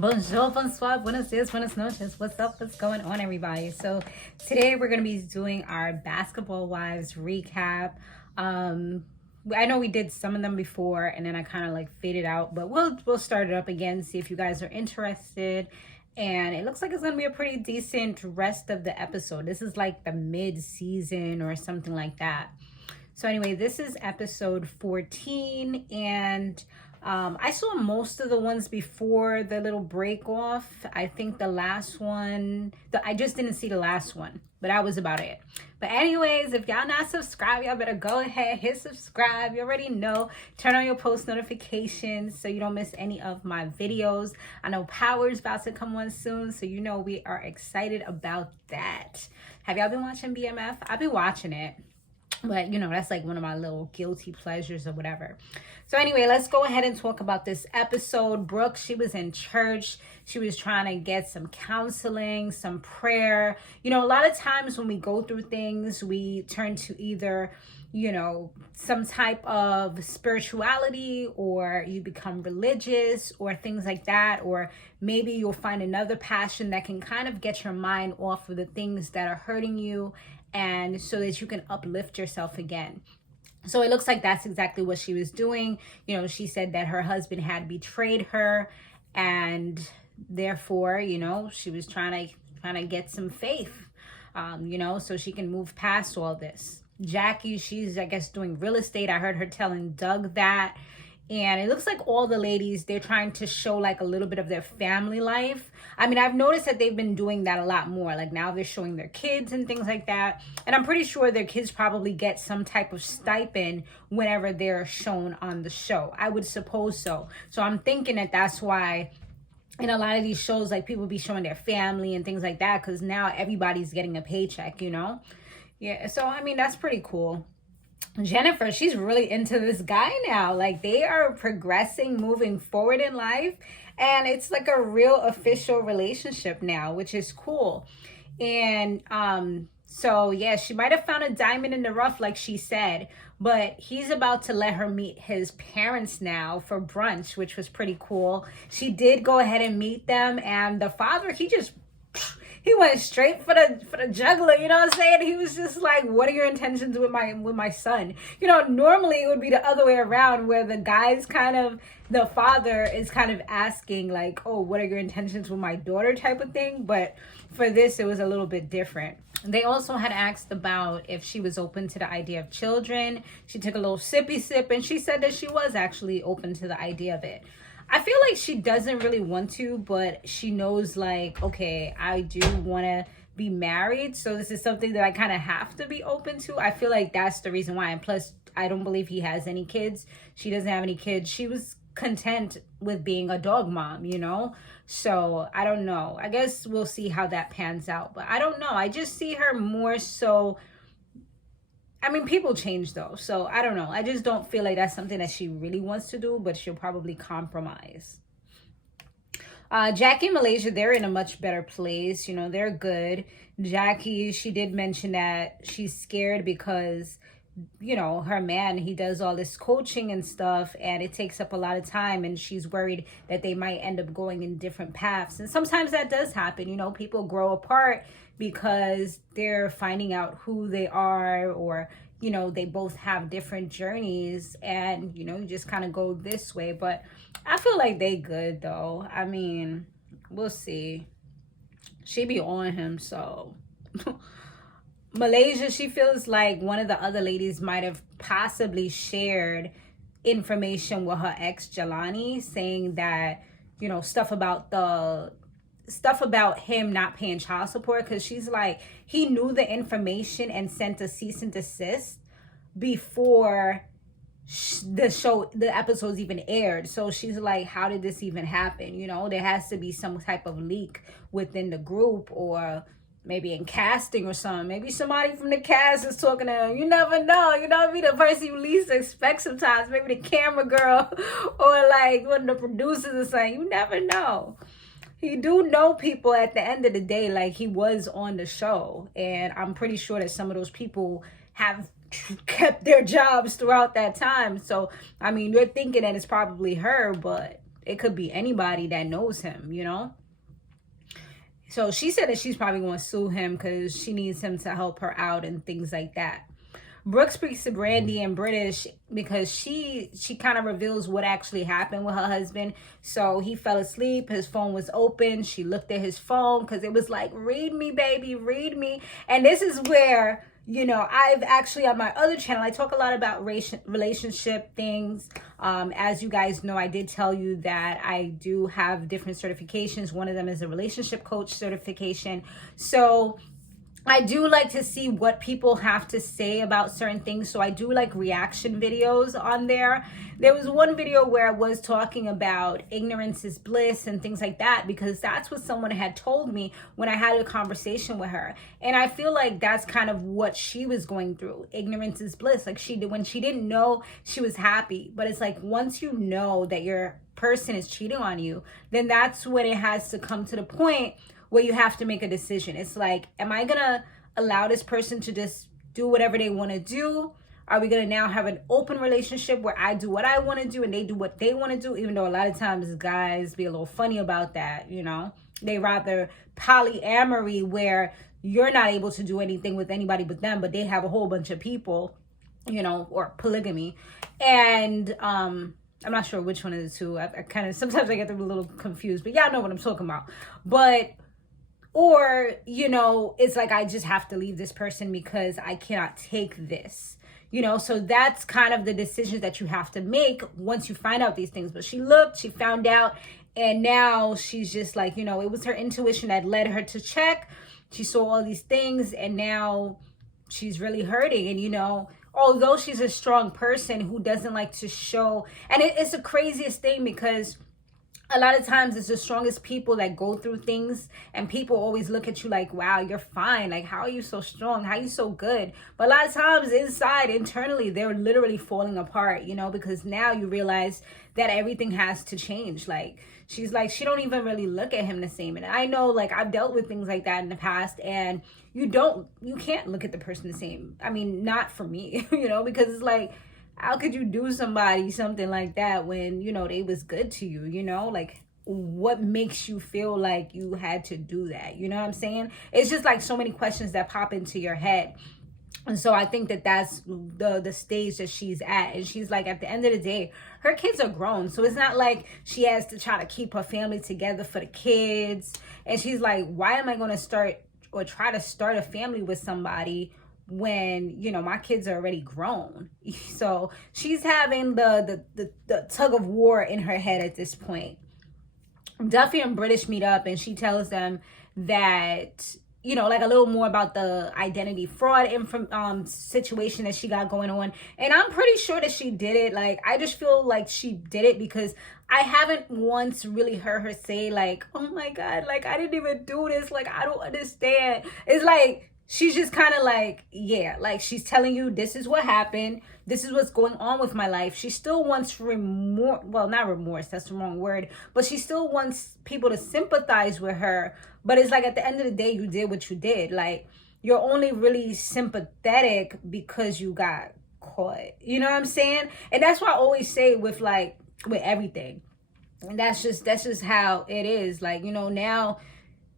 Bonjour, bonsoir, buenos dias, buenas noches. What's up? What's going on, everybody? So today we're going to be doing our Basketball Wives recap. I know we did some of them before and then I kind of like faded out, but we'll start it up again, see if you guys are interested. And it looks like it's going to be a pretty decent rest of the episode. This is like the mid-season or something like that. So anyway, this is episode 14, and I saw most of the ones before the little break off. I think the last one, I just didn't see the last one, but that was about it. But anyways, if y'all not subscribed, y'all better go ahead, hit subscribe. You already know. Turn on your post notifications so you don't miss any of my videos. I know Power's about to come on soon, so you know we are excited about that. Have y'all been watching BMF? I've been watching it. But, you know, that's like one of my little guilty pleasures or whatever. So anyway, let's go ahead and talk about this episode. Brooke, she was in church. She was trying to get some counseling, some prayer. You know, a lot of times when we go through things, we turn to either, you know, some type of spirituality, or you become religious or things like that. Or maybe you'll find another passion that can kind of get your mind off of the things that are hurting you, and so that you can uplift yourself again. So it looks like that's exactly what she was doing. You know, she said that her husband had betrayed her, and therefore, you know, she was trying to get some faith, you know, so she can move past all this. Jackie, she's, I guess, doing real estate. I heard her telling Doug that. And it looks like all the ladies, they're trying to show like a little bit of their family life. I mean, I've noticed that they've been doing that a lot more. Like now they're showing their kids and things like that. And I'm pretty sure their kids probably get some type of stipend whenever they're shown on the show. I would suppose so. So I'm thinking that that's why in a lot of these shows, like people be showing their family and things like that, because now everybody's getting a paycheck, you know? Yeah, so I mean, that's pretty cool. Jennifer, she's really into this guy now. Like they are progressing, moving forward in life, and it's like a real official relationship now, which is cool. And so yeah, she might have found a diamond in the rough, like she said, but he's about to let her meet his parents now for brunch, which was pretty cool. She did go ahead and meet them, and the father, he went straight for the juggler, you know what I'm saying? He was just like, what are your intentions with my son? You know, normally it would be the other way around, where the father is kind of asking like, oh, what are your intentions with my daughter type of thing. But for this, it was a little bit different. They also had asked about if she was open to the idea of children. She took a little sippy sip and she said that she was actually open to the idea of it. I feel like she doesn't really want to, but she knows like, okay, I do want to be married. So this is something that I kind of have to be open to. I feel like that's the reason why. And plus, I don't believe he has any kids. She doesn't have any kids. She was content with being a dog mom, you know? So I don't know. I guess we'll see how that pans out. But I don't know. I just see her more so. I mean, people change though, so I don't know. I just don't feel like that's something that she really wants to do, but she'll probably compromise. Jackie and Malaysia, they're in a much better place. You know, they're good. Jackie, she did mention that she's scared because, you know, her man, he does all this coaching and stuff, and it takes up a lot of time, and she's worried that they might end up going in different paths. And sometimes that does happen. You know, people grow apart because they're finding out who they are, or, you know, they both have different journeys, and, you know, you just kind of go this way. But I feel like they good though. I mean, we'll see. She be on him, so Malaysia, she feels like one of the other ladies might have possibly shared information with her ex Jelani, saying that, you know, stuff about him not paying child support, because she's like, he knew the information and sent a cease and desist before the episodes even aired. So she's like, how did this even happen? You know, there has to be some type of leak within the group, or maybe in casting or something. Maybe somebody from the cast is talking to him. You never know. You know, be the person you least expect sometimes. Maybe the camera girl or like one of the producers or something. You never know. He do know people at the end of the day. Like, he was on the show. And I'm pretty sure that some of those people have kept their jobs throughout that time. So, I mean, you're thinking that it's probably her, but It could be anybody that knows him, you know? So she said that she's probably going to sue him because she needs him to help her out and things like that. Brooke speaks to Brandy in British because she kind of reveals what actually happened with her husband. So he fell asleep. His phone was open. She looked at his phone because it was like, read me, baby, read me. And this is where, you know, I've actually on my other channel, I talk a lot about relationship things. As you guys know, I did tell you that I do have different certifications. One of them is a relationship coach certification. So I do like to see what people have to say about certain things. So I do like reaction videos on there. There was one video where I was talking about ignorance is bliss and things like that, because that's what someone had told me when I had a conversation with her. And I feel like that's kind of what she was going through. Ignorance is bliss. Like she did when she didn't know, she was happy. But it's like once you know that your person is cheating on you, then that's when it has to come to the point where you have to make a decision. It's like, am I gonna allow this person to just do whatever they want to do? Are we gonna now have an open relationship where I do what I want to do and they do what they want to do? Even though a lot of times guys be a little funny about that, you know? They rather polyamory where you're not able to do anything with anybody but them, but they have a whole bunch of people, you know, or polygamy. And I'm not sure which one of the two. I kind of, sometimes I get them a little confused, but y'all know what I'm talking about. But or, you know, it's like, I just have to leave this person because I cannot take this, you know? So that's kind of the decisions that you have to make once you find out these things. But she looked, she found out, and now she's just like, you know, it was her intuition that led her to check. She saw all these things and now she's really hurting. And, you know, although she's a strong person who doesn't like to show, and it's the craziest thing because a lot of times it's the strongest people that go through things, and people always look at you like, wow, you're fine. Like, how are you so strong? How are you so good? But a lot of times inside, internally, they're literally falling apart, you know, because now you realize that everything has to change. Like, she's like, she don't even really look at him the same. And I know, like, I've dealt with things like that in the past, and you can't look at the person the same. I mean, not for me, you know, because it's like, how could you do somebody something like that when, you know, they was good to you, you know? Like, what makes you feel like you had to do that? You know what I'm saying? It's just like so many questions that pop into your head. And so I think that that's the stage that she's at. And she's like, at the end of the day, her kids are grown. So it's not like she has to try to keep her family together for the kids. And she's like, why am I going to start or try to start a family with somebody when, you know, my kids are already grown? So she's having the tug of war in her head at this point. Duffy and British meet up and she tells them that, you know, like a little more about the identity fraud situation that she got going on. And I'm pretty sure that she did it. Like, I just feel like she did it because I haven't once really heard her say like, oh my God, like I didn't even do this. Like, I don't understand. It's like, she's just kind of like, yeah, like she's telling you this is what happened. This is what's going on with my life. She still wants remorse. Well, not remorse. That's the wrong word. But she still wants people to sympathize with her. But it's like at the end of the day, you did what you did. Like, you're only really sympathetic because you got caught. You know what I'm saying? And that's why I always say with everything. And that's just how it is. Like, you know, now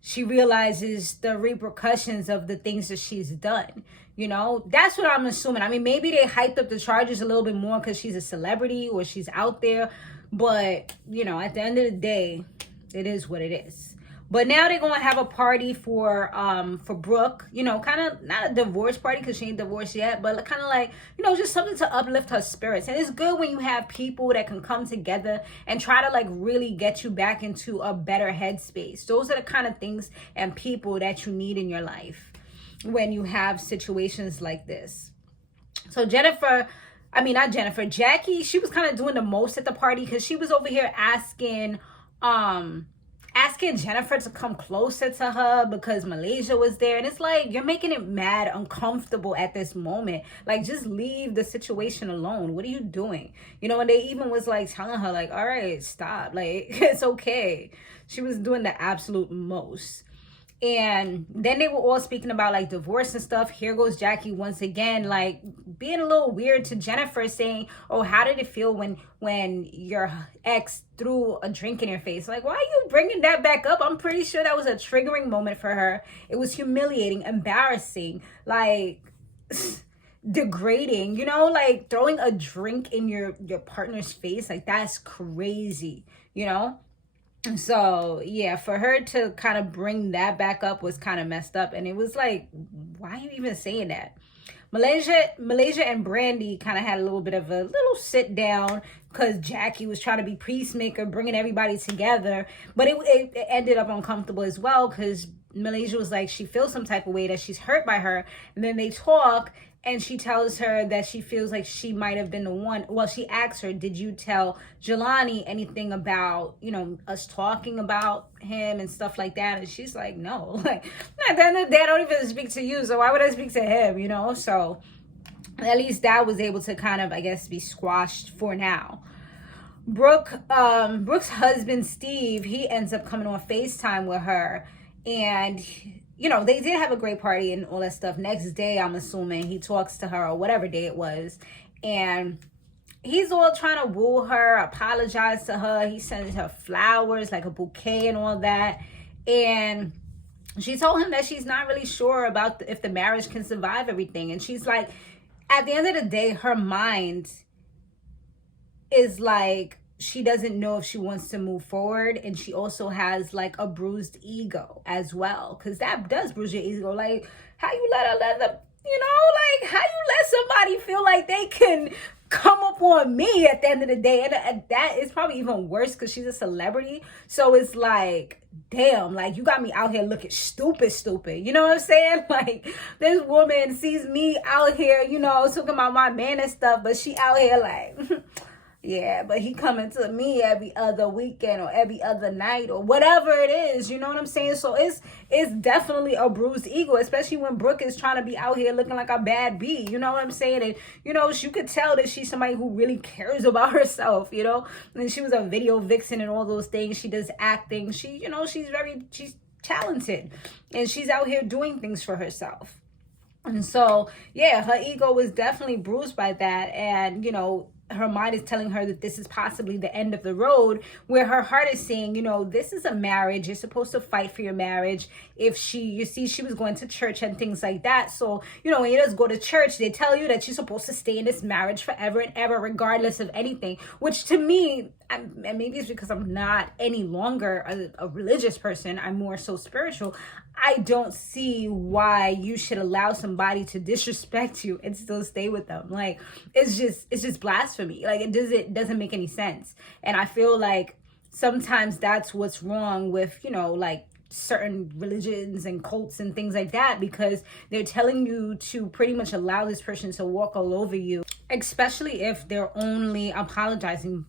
she realizes the repercussions of the things that she's done. You know, that's what I'm assuming. I mean, maybe they hyped up the charges a little bit more because she's a celebrity or she's out there. But, you know, at the end of the day, it is what it is. But now they're going to have a party for Brooke, you know, kind of not a divorce party because she ain't divorced yet, but kind of like, you know, just something to uplift her spirits. And it's good when you have people that can come together and try to like really get you back into a better headspace. Those are the kind of things and people that you need in your life when you have situations like this. So Jackie, she was kind of doing the most at the party because she was over here asking Jennifer to come closer to her because Malaysia was there. And it's like, you're making it mad uncomfortable at this moment. Like, just leave the situation alone. What are you doing? You know, and they even was like telling her like, all right, stop. Like, it's okay. She was doing the absolute most. And then they were all speaking about like divorce and stuff. Here goes Jackie once again, like being a little weird to Jennifer, saying, "Oh, how did it feel when your ex threw a drink in your face?" Like, why are you bringing that back up? I'm pretty sure that was a triggering moment for her. It was humiliating, embarrassing, like degrading, you know, like throwing a drink in your partner's face. Like, that's crazy, you know. So yeah, for her to kind of bring that back up was kind of messed up. And it was like, why are you even saying that? Malaysia and Brandy kind of had a little bit of a little sit down because Jackie was trying to be peacemaker, bringing everybody together. But it ended up uncomfortable as well because Malaysia was like, she feels some type of way, that she's hurt by her. And then they talk, and she tells her that she feels like she might have been the one. Well, she asks her, did you tell Jelani anything about, you know, us talking about him and stuff like that? And she's like, no. Like, at the end of the day, I don't even speak to you, so why would I speak to him, you know? So at least that was able to kind of, I guess, be squashed for now. Brooke's husband, Steve, he ends up coming on FaceTime with her. And, you know, they did have a great party and all that stuff. Next day, I'm assuming, he talks to her, or whatever day it was. And he's all trying to woo her, apologize to her. He sends her flowers, like a bouquet and all that. And she told him that she's not really sure about if the marriage can survive everything. And she's like, at the end of the day, her mind is like, she doesn't know if she wants to move forward. And she also has like a bruised ego as well, because that does bruise your ego. Like, how you let them, you know, like how you let somebody feel like they can come up on me at the end of the day. And that is probably even worse because she's a celebrity. So it's like, damn, like you got me out here looking stupid. You know what I'm saying? Like, this woman sees me out here, you know, talking about my man and stuff, but she out here like, yeah, but he coming to me every other weekend or every other night or whatever it is, you know what I'm saying? So it's definitely a bruised ego, especially when Brooke is trying to be out here looking like a bad bee, you know what I'm saying? And, you know, you could tell that she's somebody who really cares about herself, you know? And she was a video vixen and all those things. She does acting. She, you know, she's talented. And she's out here doing things for herself. And so, yeah, her ego was definitely bruised by that. And, you know, her mind is telling her that this is possibly the end of the road, where her heart is saying, you know, this is a marriage. You're supposed to fight for your marriage. You see, she was going to church and things like that. So, you know, when you just go to church, they tell you that you're supposed to stay in this marriage forever and ever, regardless of anything, which to me, and maybe it's because I'm not any longer a religious person, I'm more so spiritual. I don't see why you should allow somebody to disrespect you and still stay with them. Like, it's just blasphemy. Like, it doesn't make any sense. And I feel like sometimes that's what's wrong with, you know, like certain religions and cults and things like that, because they're telling you to pretty much allow this person to walk all over you, especially if they're only apologizing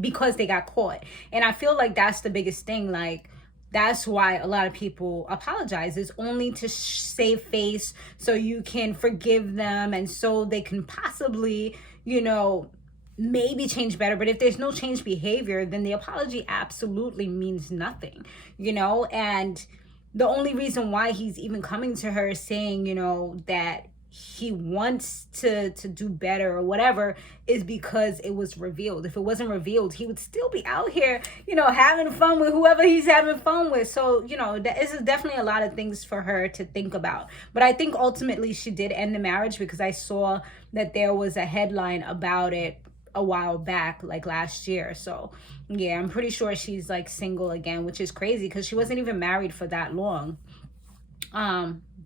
because they got caught. And I feel like that's the biggest thing. Like, that's why a lot of people apologize, is only to save face, so you can forgive them and so they can possibly, you know, maybe change better. But if there's no change behavior, then the apology absolutely means nothing, you know? And the only reason why he's even coming to her saying, you know, that he wants to do better or whatever is because it was revealed. If it wasn't revealed, he would still be out here, you know, having fun with whoever he's having fun with. So, you know, this is definitely a lot of things for her to think about. But I think ultimately she did end the marriage, because I saw that there was a headline about it a while back, like last year. So yeah, I'm pretty sure she's like single again, which is crazy because she wasn't even married for that long.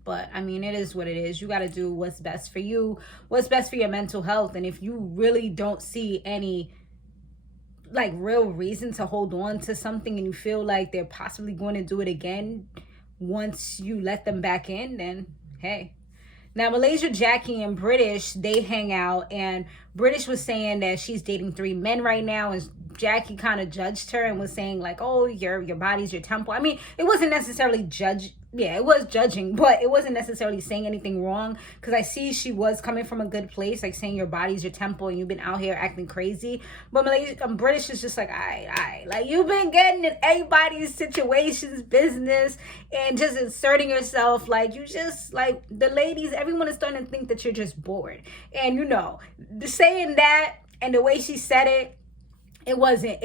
But I mean, it is what it is. You got to do what's best for you, what's best for your mental health. And if you really don't see any like real reason to hold on to something, and you feel like they're possibly going to do it again once you let them back in, then hey. Now, Malaysia, Jackie, and British, they hang out, and British was saying that she's dating 3 men right now, and Jackie kind of judged her and was saying like, oh, your body's your temple. I mean, it wasn't necessarily yeah, it was judging, but it wasn't necessarily saying anything wrong, because I see she was coming from a good place, like saying your body's your temple and you've been out here acting crazy. But British is just like, I like, you've been getting in everybody's situations, business, and just inserting yourself. Like, you just, like, the ladies, everyone is starting to think that you're just bored. And you know, saying that and the way she said it, it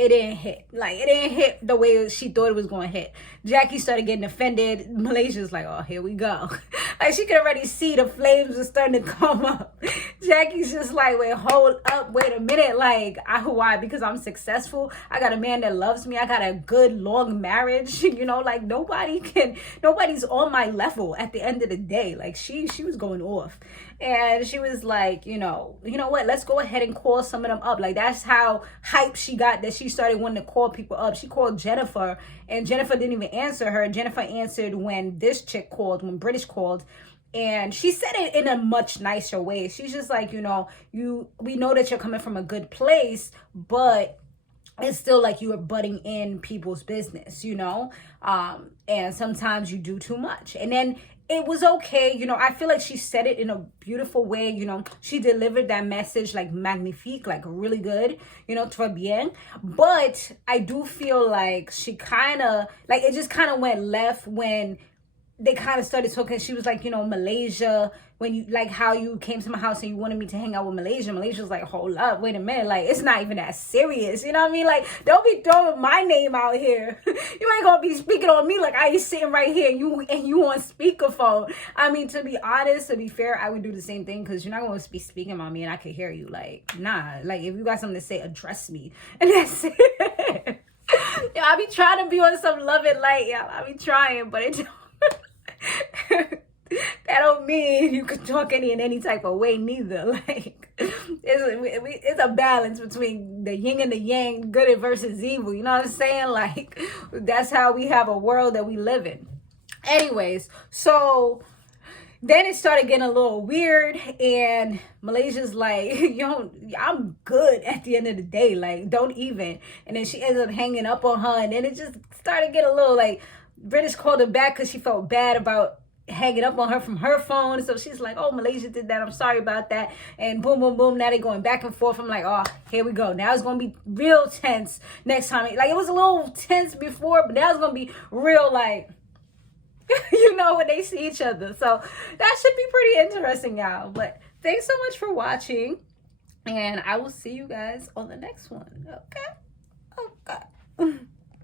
didn't hit. Like, it didn't hit the way she thought it was going to hit. Jackie started getting offended. Malaysia's like, oh, here we go. Like, she could already see the flames were starting to come up. Jackie's just like, wait, hold up, wait a minute. Like, why? Because I'm successful. I got a man that loves me. I got a good, long marriage. You know, like, nobody's on my level at the end of the day. Like, she was going off. And she was like, you know what? Let's go ahead and call some of them up. Like, that's how hype she got, that she started wanting to call people up. She called Jennifer, and Jennifer didn't even answer her. Jennifer answered when this chick called, when British called. And she said it in a much nicer way. She's just like, we know that you're coming from a good place, but it's still like you are butting in people's business, and sometimes you do too much. And then it was okay. I feel like she said it in a beautiful way. She delivered that message like magnifique, like really good, très bien. But I do feel like she kind of, like, it just kind of went left when they kind of started talking. She was like, Malaysia, when you, like, how you came to my house and you wanted me to hang out with Malaysia. Malaysia was like, hold up, wait a minute. Like, it's not even that serious. You know what I mean? Like, don't be throwing my name out here. You ain't gonna be speaking on me like I ain't sitting right here and you on speakerphone. I mean, to be honest, to be fair, I would do the same thing, because you're not gonna be speaking about me and I could hear you. Like, nah. Like, if you got something to say, address me. And that's it. Yeah, I be trying to be on some love and light, y'all. I be trying, but it don't. That don't mean you can talk in any type of way neither. Like, it's a balance between the yin and the yang, good versus evil. You know what I'm saying? Like, that's how we have a world that we live in. Anyways, so then it started getting a little weird, and Malaysia's like, I'm good at the end of the day. Like, don't even. And then she ends up hanging up on her, and then it just started getting a little, like, British called her back because she felt bad about hanging up on her from her phone. So she's like, oh, Malaysia did that, I'm sorry about that. And boom, boom, boom, now they're going back and forth. I'm like, oh, here we go. Now it's going to be real tense next time. Like, it was a little tense before, but now it's going to be real, like, when they see each other. So that should be pretty interesting, y'all. But thanks so much for watching, and I will see you guys on the next one. Okay?